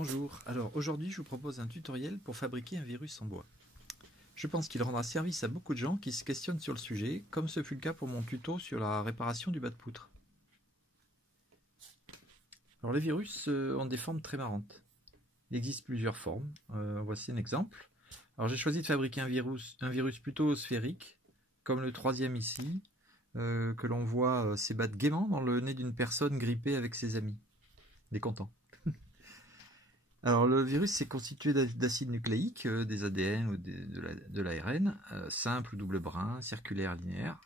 Bonjour, alors aujourd'hui je vous propose un tutoriel pour fabriquer un virus en bois. Je pense qu'il rendra service à beaucoup de gens qui se questionnent sur le sujet, comme ce fut le cas pour mon tuto sur la réparation du bas de poutre. Alors les virus ont des formes très marrantes. Il existe plusieurs formes, voici un exemple. Alors j'ai choisi de fabriquer un virus plutôt sphérique, comme le troisième ici, que l'on voit s'ébattre gaiement dans le nez d'une personne grippée avec ses amis. Il est content. Alors le virus est constitué d'acides nucléiques, des ADN ou de l'ARN, simple ou double brin, circulaire, linéaire.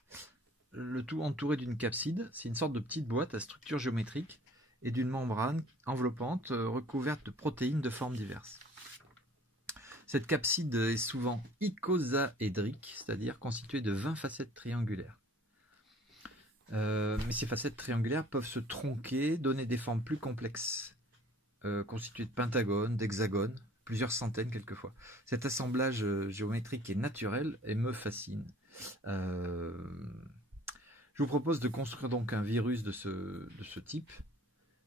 Le tout entouré d'une capside, c'est une sorte de petite boîte à structure géométrique, et d'une membrane enveloppante recouverte de protéines de formes diverses. Cette capside est souvent icosaédrique, c'est-à-dire constituée de 20 facettes triangulaires. Mais ces facettes triangulaires peuvent se tronquer, donner des formes plus complexes. Constitué de pentagones, d'hexagones, plusieurs centaines quelquefois. Cet assemblage géométrique est naturel et me fascine. Je vous propose de construire donc un virus de ce type.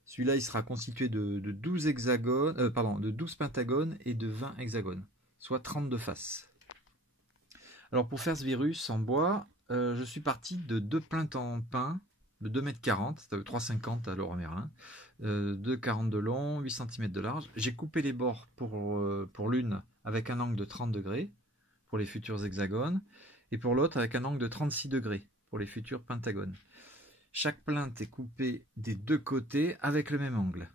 Celui-là, il sera constitué de 12 pentagones et de 20 hexagones, soit 32 faces. Alors pour faire ce virus en bois, je suis parti de 2 plaintes en pin de 2,40 m, c'est-à-dire 3,50 à Leroy Merlin, 2,40 de long, 8 cm de large. J'ai coupé les bords pour l'une avec un angle de 30 degrés pour les futurs hexagones, et pour l'autre avec un angle de 36 degrés pour les futurs pentagones. Chaque plainte est coupée des deux côtés avec le même angle.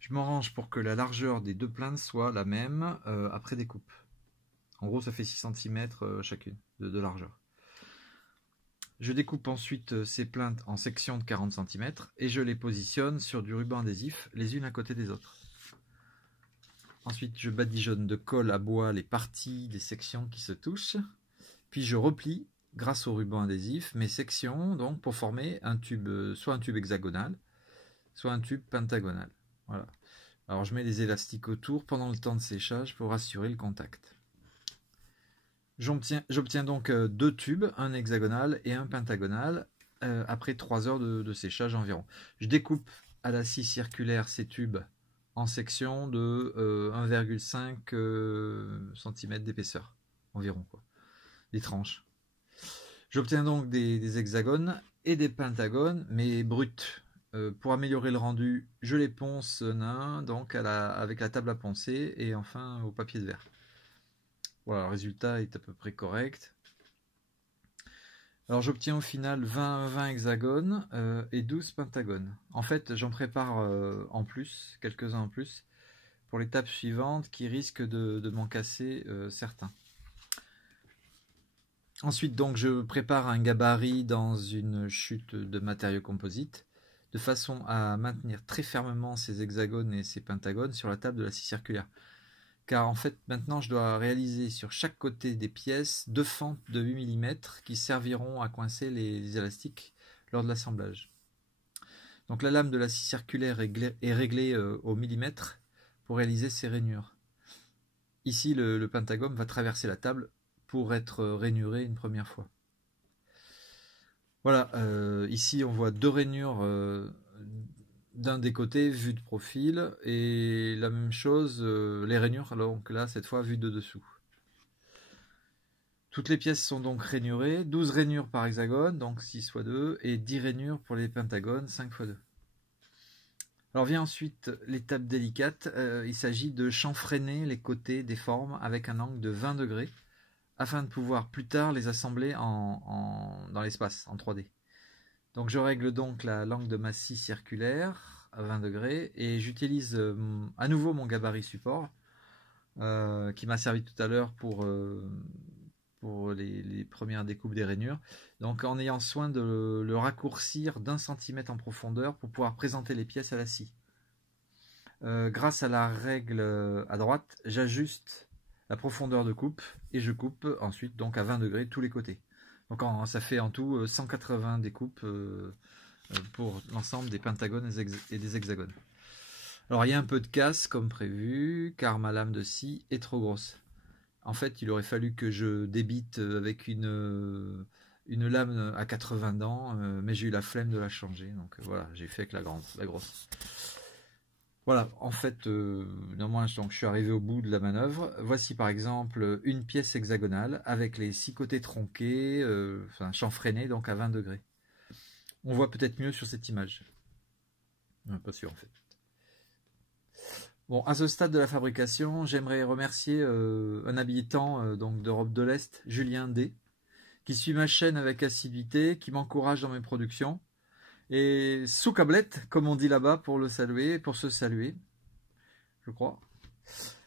Je m'arrange pour que la largeur des deux plaintes soit la même après découpe. En gros, ça fait 6 cm chacune de largeur. Je découpe ensuite ces plaintes en sections de 40 cm et je les positionne sur du ruban adhésif les unes à côté des autres. Ensuite, je badigeonne de colle à bois les parties des sections qui se touchent, puis je replie, grâce au ruban adhésif, mes sections donc pour former un tube, soit un tube hexagonal, soit un tube pentagonal. Voilà. Alors je mets des élastiques autour pendant le temps de séchage pour assurer le contact. J'obtiens donc 2 tubes, un hexagonal et un pentagonal, après 3 heures de séchage environ. Je découpe à la scie circulaire ces tubes en sections de 1,5 cm d'épaisseur, environ, quoi. Des tranches. J'obtiens donc des hexagones et des pentagones, mais bruts. Pour améliorer le rendu, je les ponce nains, donc avec la table à poncer et enfin au papier de verre. Voilà, le résultat est à peu près correct. Alors j'obtiens au final 20 hexagones et 12 pentagones. En fait, j'en prépare en plus, quelques-uns en plus, pour l'étape suivante qui risque de m'en casser certains. Ensuite, donc, je prépare un gabarit dans une chute de matériaux composites, de façon à maintenir très fermement ces hexagones et ces pentagones sur la table de la scie circulaire. Car en fait maintenant je dois réaliser sur chaque côté des pièces 2 fentes de 8 mm qui serviront à coincer les élastiques lors de l'assemblage. Donc la lame de la scie circulaire est réglée au millimètre pour réaliser ces rainures. Ici le pentagone va traverser la table pour être rainuré une première fois. Voilà, ici on voit 2 rainures d'un des côtés vues de profil, et la même chose, les rainures, donc là cette fois vues de dessous. Toutes les pièces sont donc rainurées, 12 rainures par hexagone, donc 6 x 2, et 10 rainures pour les pentagones, 5 x 2. Alors vient ensuite l'étape délicate, il s'agit de chanfreiner les côtés des formes avec un angle de 20 degrés, afin de pouvoir plus tard les assembler dans l'espace, en 3D. Donc je règle donc l'angle de ma scie circulaire à 20 degrés et j'utilise à nouveau mon gabarit support qui m'a servi tout à l'heure pour les premières découpes des rainures. Donc en ayant soin de le raccourcir d'1 cm en profondeur pour pouvoir présenter les pièces à la scie. Grâce à la règle à droite, j'ajuste la profondeur de coupe et je coupe ensuite donc à 20 degrés tous les côtés. Donc ça fait en tout 180 découpes pour l'ensemble des pentagones et des hexagones. Alors il y a un peu de casse comme prévu, car ma lame de scie est trop grosse. En fait, il aurait fallu que je débite avec une lame à 80 dents, mais j'ai eu la flemme de la changer. Donc voilà, j'ai fait avec la grosse. Voilà, en fait, néanmoins, donc, je suis arrivé au bout de la manœuvre. Voici par exemple une pièce hexagonale avec les 6 côtés tronqués, enfin chanfreinés, donc à 20 degrés. On voit peut-être mieux sur cette image. Pas sûr en fait. Bon, à ce stade de la fabrication, j'aimerais remercier un habitant donc d'Europe de l'Est, Julien D, qui suit ma chaîne avec assiduité, qui m'encourage dans mes productions. Et soukablette, comme on dit là-bas, pour le saluer, pour se saluer, je crois.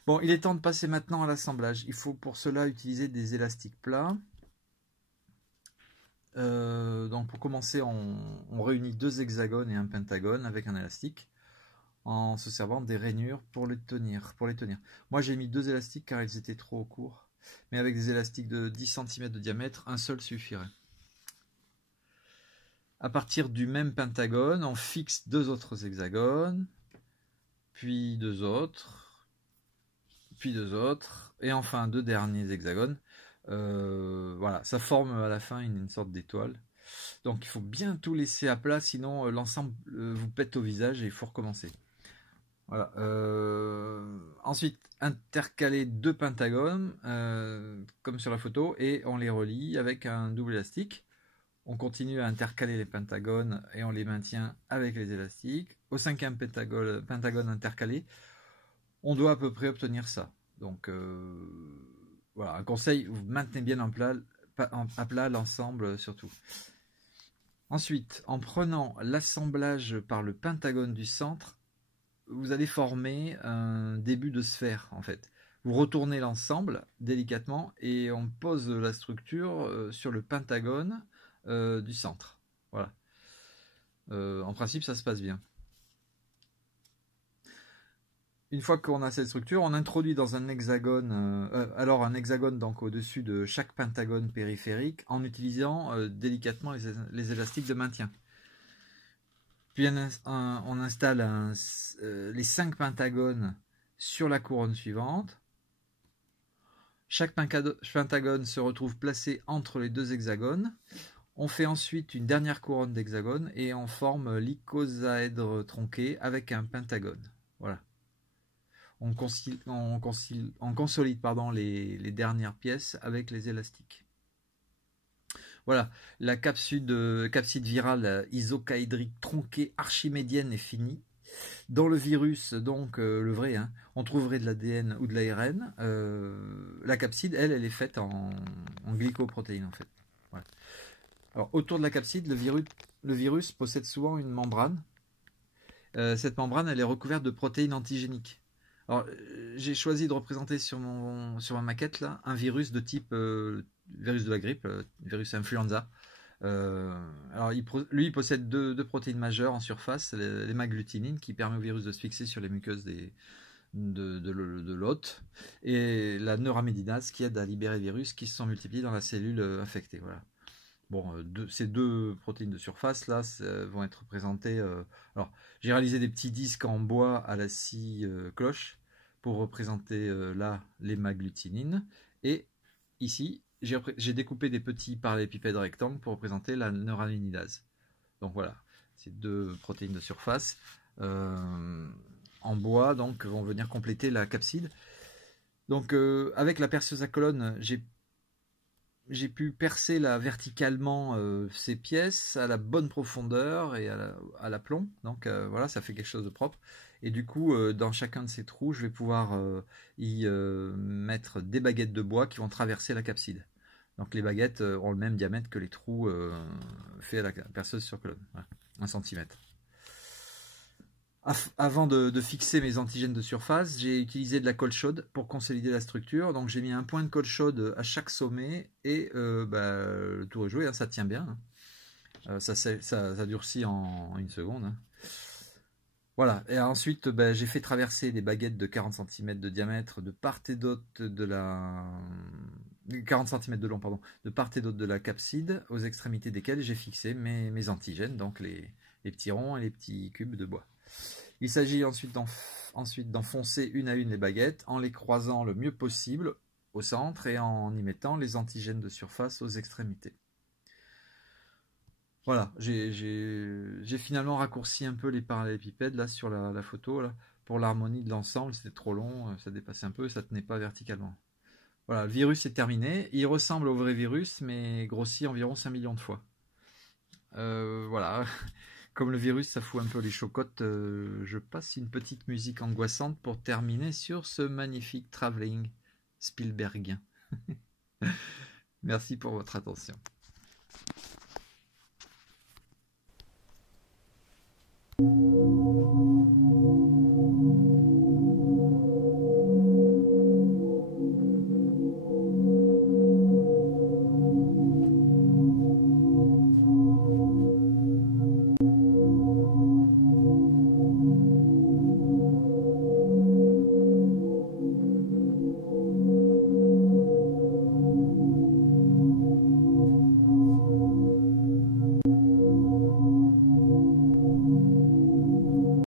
Bon, il est temps de passer maintenant à l'assemblage. Il faut pour cela utiliser des élastiques plats. Donc pour commencer, on réunit 2 hexagones et un pentagone avec un élastique, en se servant des rainures pour les tenir. Moi j'ai mis 2 élastiques car ils étaient trop courts, mais avec des élastiques de 10 cm de diamètre, un seul suffirait. À partir du même pentagone, on fixe 2 autres hexagones, puis 2 autres, puis 2 autres, et enfin 2 derniers hexagones. Voilà, ça forme à la fin une sorte d'étoile. Donc il faut bien tout laisser à plat, sinon l'ensemble vous pète au visage et il faut recommencer. Voilà. Ensuite, intercaler 2 pentagones, comme sur la photo, et on les relie avec un double élastique. On continue à intercaler les pentagones et on les maintient avec les élastiques. Au 5e pentagone intercalé, on doit à peu près obtenir ça. Donc voilà, un conseil, vous maintenez bien à plat l'ensemble surtout. Ensuite, en prenant l'assemblage par le pentagone du centre, vous allez former un début de sphère en fait. Vous retournez l'ensemble délicatement et on pose la structure sur le pentagone du centre. Voilà. En principe, ça se passe bien. Une fois qu'on a cette structure, on introduit dans un hexagone, un hexagone donc au-dessus de chaque pentagone périphérique en utilisant délicatement les élastiques de maintien. Puis on installe les 5 pentagones sur la couronne suivante. Chaque pentagone se retrouve placé entre les 2 hexagones. On fait ensuite une dernière couronne d'hexagones et on forme l'icosaèdre tronqué avec un pentagone. Voilà. On consolide les dernières pièces avec les élastiques. Voilà, la capside virale isocaédrique tronquée archimédienne est finie. Dans le virus, donc le vrai, hein, on trouverait de l'ADN ou de l'ARN. La capside, elle est faite en glycoprotéines en fait. Voilà. Alors autour de la capside, le virus possède souvent une membrane. Cette membrane, elle est recouverte de protéines antigéniques. Alors, j'ai choisi de représenter sur ma maquette là un virus de type virus de la grippe, virus influenza. Alors, il possède deux protéines majeures en surface, l'hémagglutinine qui permet au virus de se fixer sur les muqueuses de l'hôte, et la neuraminidase qui aide à libérer les virus qui se sont multipliés dans la cellule affectée. Voilà. Bon, ces 2 protéines de surface là vont être représentées. Alors, j'ai réalisé des petits disques en bois à la scie cloche pour représenter là l'hémagglutinine. Et ici, j'ai découpé des petits parallélépipèdes rectangles pour représenter la neuraminidase. Donc voilà, ces 2 protéines de surface en bois donc vont venir compléter la capside. Donc avec la perceuse à colonne, j'ai pu percer là verticalement ces pièces à la bonne profondeur et à l'aplomb. Donc voilà, ça fait quelque chose de propre. Et du coup, dans chacun de ces trous, je vais pouvoir y mettre des baguettes de bois qui vont traverser la capside. Donc les baguettes ont le même diamètre que les trous faits à la perceuse sur colonne. Voilà, 1 cm. Avant de fixer mes antigènes de surface, j'ai utilisé de la colle chaude pour consolider la structure. Donc j'ai mis un point de colle chaude à chaque sommet et le tour est joué, hein, ça tient bien. Hein. Ça durcit en 1 seconde. Hein. Voilà, et ensuite j'ai fait traverser des baguettes de 40 cm de diamètre de part et d'autre de la... 40 cm de long, pardon, de part et d'autre de la capside, aux extrémités desquelles j'ai fixé mes antigènes, donc les petits ronds et les petits cubes de bois. Il s'agit ensuite d'enfoncer une à une les baguettes en les croisant le mieux possible au centre et en y mettant les antigènes de surface aux extrémités. Voilà, j'ai finalement raccourci un peu les parallélépipèdes là sur la photo là, pour l'harmonie de l'ensemble, c'était trop long, ça dépassait un peu, ça tenait pas verticalement. Voilà, le virus est terminé. Il ressemble au vrai virus, mais grossit environ 5 millions de fois. Voilà, comme le virus, ça fout un peu les chocottes, je passe une petite musique angoissante pour terminer sur ce magnifique travelling Spielbergien. Merci pour votre attention.